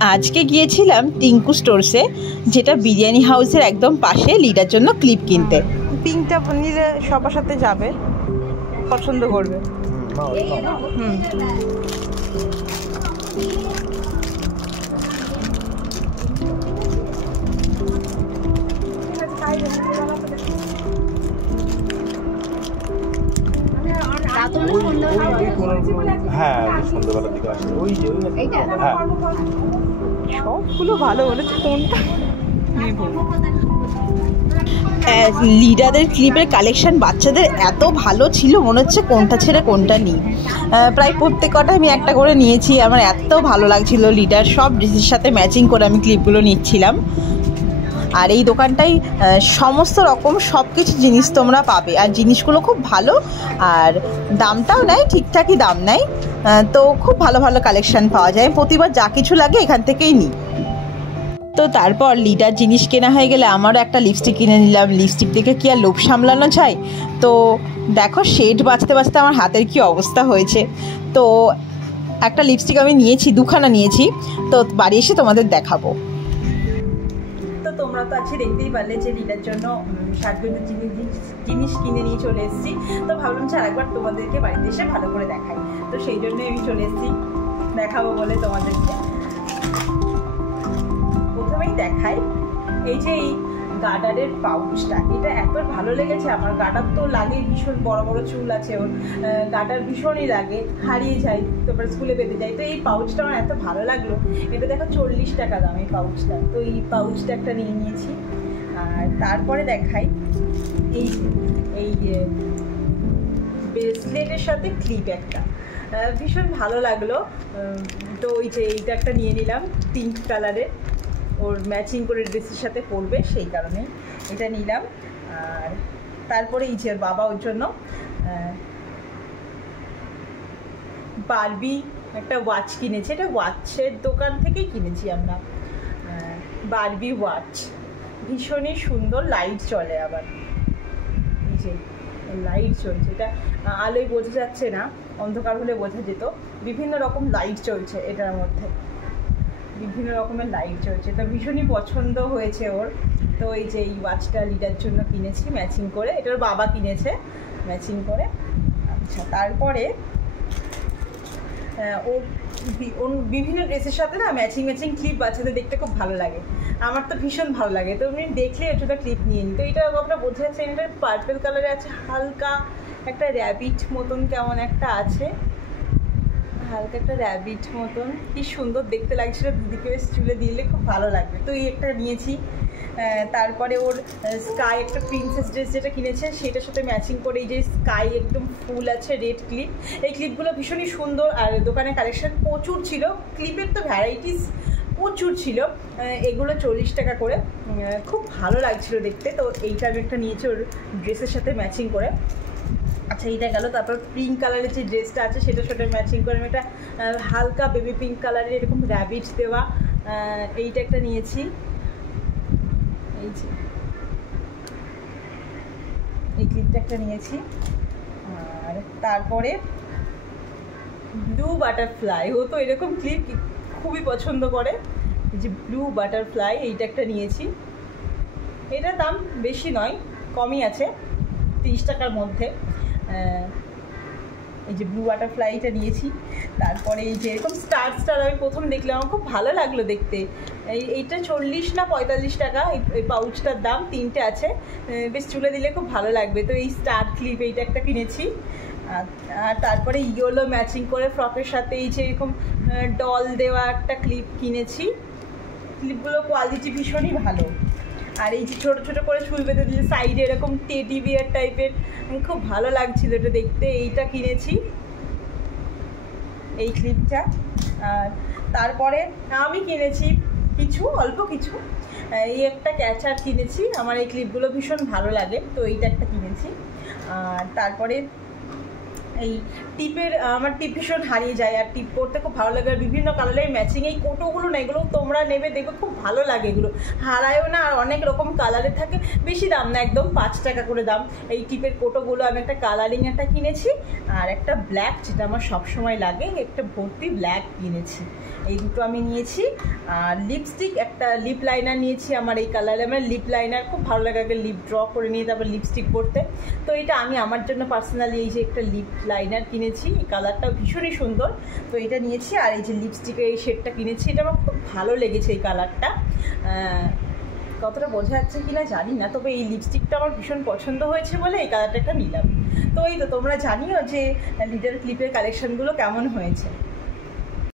আজকে গিয়েছিলাম টিঙ্কু স্টোরসে, যেটা বিরিয়ানি হাউসের একদম পাশে, লিডার জন্য ক্লিপ কিনতে। পিঙ্কটা নিলে সবার সাথে যাবে, পছন্দ করবে। সবগুলো ভালো বলেছে, কোনটা লিডারের ক্লিপের কালেকশন বাচ্চাদের এত ভালো ছিল, মনে হচ্ছে কোনটা ছেড়ে কোনটা নিই। প্রায় প্রত্যেক কটা আমি একটা করে নিয়েছি। আমার এত ভালো লাগছিল, লিডার সব ড্রেসের সাথে ম্যাচিং করে আমি ক্লিপগুলো নিচ্ছিলাম। আর এই দোকানটাই সমস্ত রকম সব কিছু জিনিস তোমরা পাবে, আর জিনিসগুলো খুব ভালো, আর দামটাও নেয়, ঠিকঠাকই দাম নেয়। তো খুব ভালো ভালো কালেকশান পাওয়া যায়। প্রতিবার যা কিছু লাগে এখান থেকেই নিই। তো তারপর লিডার জিনিস কেনা হয়ে গেলে আমারও একটা লিপস্টিক কিনে নিলাম। লিপস্টিক দেখে কি আর লোভ সামলানো যায়। তো দেখো শেড বাঁচতে বাঁচতে আমার হাতের কি অবস্থা হয়েছে। তো একটা লিপস্টিক আমি নিয়েছি, দুখানা নিয়েছি, তো বাড়ি এসে তোমাদের দেখাবো। তো তোমরা তো আজকে দেখতেই পারলে যে লিডার জন্য সাজগোজের জিনিস কিনে নিয়ে চলে এসেছি। তো ভাবলাম যে আরেকবার তোমাদেরকে বাড়িতে এসে ভালো করে দেখাই, তো সেই জন্যই আমি চলে এসেছি দেখাবো বলে তোমাদেরকে। প্রথমেই দেখাই এই যে এই গার্ডারের পাউচটা, এটা এত ভালো লেগেছে আমার। গার্ডার তো লাগে, ভীষণ বড় বড় চুল আছে ওর, গার্ডার ভীষণই লাগে, হারিয়ে যায়, তারপরে স্কুলে বেঁধে যায়। তো এই পাউচটা আমার এত ভালো লাগলো। এটা দেখো 40 টাকা দাম এই পাউচটা। তো এই পাউচটা একটা নিয়ে নিয়েছি। আর তারপরে দেখাই এই ব্রেসলেটের সাথে ক্লিপ একটা, ভীষণ ভালো লাগলো। তো ওই যে এইটা একটা নিয়ে নিলাম, পিঙ্ক কালারের, ওর ম্যাচিং করে ড্রেসের সাথে পরবে, সেই কারণে এটা নিলাম। আর তারপরে এই যে ওর বাবা ওর জন্য বারবি একটা ওয়াচ কিনেছে। এটা ওয়াচের দোকান থেকেই কিনেছি আমরা, বারবি ওয়াচ, ভীষণই সুন্দর, লাইট চলে আবার, এই যে লাইট চলছে, এটা আলোয় বোঝা যাচ্ছে না, অন্ধকার হলে বোঝা যেত। বিভিন্ন রকম লাইট চলছে এটার মধ্যে, বিভিন্ন রকমের লাইট চলছে। তো ভীষণই পছন্দ হয়েছে ওর। তো এই যে এই ওয়াচটা লিডার জন্য কিনেছি ম্যাচিং করে, এটার বাবা কিনেছে ম্যাচিং করে। আচ্ছা, তারপরে ও বিভিন্ন ড্রেসের সাথে না ম্যাচিং ক্লিপ বাচ্চাদের দেখতে খুব ভালো লাগে, আমার তো ভীষণ ভালো লাগে। তো আমি দেখলে একটা ক্লিপ নিয়ে নিই। তো এটা আপনারা বোঝা যাচ্ছে, এটা পার্পল কালারে আছে, হালকা একটা র্যাবিট মতন কেমন একটা আছে, হালকা একটা র্যাবিট মতন, কি সুন্দর দেখতে লাগছিল। দিদিকে বেশ চুলে দিলে খুব ভালো লাগবে। তো এই একটা নিয়েছি। তারপরে ওর স্কাই একটা প্রিন্সেস ড্রেস যেটা কিনেছে, সেটার সাথে ম্যাচিং করে এই যে স্কাই একদম ফুল আছে, রেড ক্লিপ। এই ক্লিপগুলো ভীষণই সুন্দর, আর দোকানে কালেকশন প্রচুর ছিল, ক্লিপের তো ভ্যারাইটিস প্রচুর ছিল। এগুলো 40 টাকা করে, খুব ভালো লাগছিল দেখতে। তো এইটা আমি একটা নিয়েছি ওর ড্রেসের সাথে ম্যাচিং করে। আচ্ছা, এইটা গেল। তারপর পিঙ্ক কালারের যে ড্রেসটা আছে সেটার সাথে ম্যাচিং করে আমি একটা হালকা বেবি পিঙ্ক কালারের এরকম র্যাবিট দেওয়া এইটা একটা নিয়েছি। এই যে এই ক্লিপটা একটা নিয়েছি। আর তারপরে ব্লু বাটারফ্লাই, ও তো এরকম ক্লিপ খুবই পছন্দ করে। এই যে ব্লু বাটারফ্লাই, এইটা একটা নিয়েছি। এটার দাম বেশি নয়, কমই আছে, 30 টাকার মধ্যে। এই যে ব্লু বাটারফ্লাইটা নিয়েছি। তারপরে এই যে এরকম স্টার আমি প্রথম দেখলাম, আমার খুব ভালো লাগলো দেখতে। এইটা 40 না 45 টাকা এই পাউচটার দাম, 3টে আছে, বেশ চুলে দিলে খুব ভালো লাগবে। তো এই স্টার ক্লিপ এইটা একটা কিনেছি। আর তারপরে ইয়েলো ম্যাচিং করে ফ্রকের সাথে এই যে এরকম ডল দেওয়া একটা ক্লিপ কিনেছি। ক্লিপগুলো কোয়ালিটি ভীষণই ভালো। আর এই যে ছোটো ছোটো করে চুল বেঁধে দিলে সাইডে এরকম টেডি বিয়ার টাইপের, খুব ভালো লাগছিল এটা দেখতে। এইটা কিনেছি, এই ক্লিপটা। আর তারপরে আমি কিনেছি কিছু, অল্প কিছু, এই একটা ক্যাচার কিনেছি, আমার এই ক্লিপগুলো ভীষণ ভালো লাগে, তো এইটা একটা কিনেছি। আর তারপরে এই টিপের আমার টিপ ভীষণ হারিয়ে যায়, আর টিপ করতে খুব ভালো লাগে, আর বিভিন্ন কালারের ম্যাচিং এই কোটোগুলো না, এগুলো তোমরা নেবে, দেখবে খুব ভালো লাগে, এগুলো হারায়ও না, আর অনেক রকম কালারের থাকে, বেশি দাম না, একদম 5 টাকা করে দাম। এই টিপের কোটোগুলো আমি একটা কালারিং একটা কিনেছি, আর একটা ব্ল্যাক, যেটা আমার সবসময় লাগে, একটা ভর্তি ব্ল্যাক কিনেছি, এই দুটো আমি নিয়েছি। আর লিপস্টিক, একটা লিপ লাইনার নিয়েছি আমার এই কালারে, আমার লিপ লাইনার খুব ভালো লাগে, আগে লিপ ড্র করে নিয়ে তারপর লিপস্টিক পরতে, তো এটা আমি আমার জন্য পার্সোনালি এই যে একটা লিপ লাইনার কিনেছি, এই কালারটাও ভীষণই সুন্দর, তো এটা নিয়েছি। আর এই যে লিপস্টিকের এই শেডটা কিনেছি, এটা আমার খুব ভালো লেগেছে এই কালারটা, কতটা বোঝা যাচ্ছে কিনা জানি না, তবে এই লিপস্টিকটা আমার ভীষণ পছন্দ হয়েছে বলে এই কালারটা একটা নিলাম। তো এই তো তোমরা জানিও যে লিডার ক্লিপের কালেকশানগুলো কেমন হয়েছে।